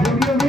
Muy bien.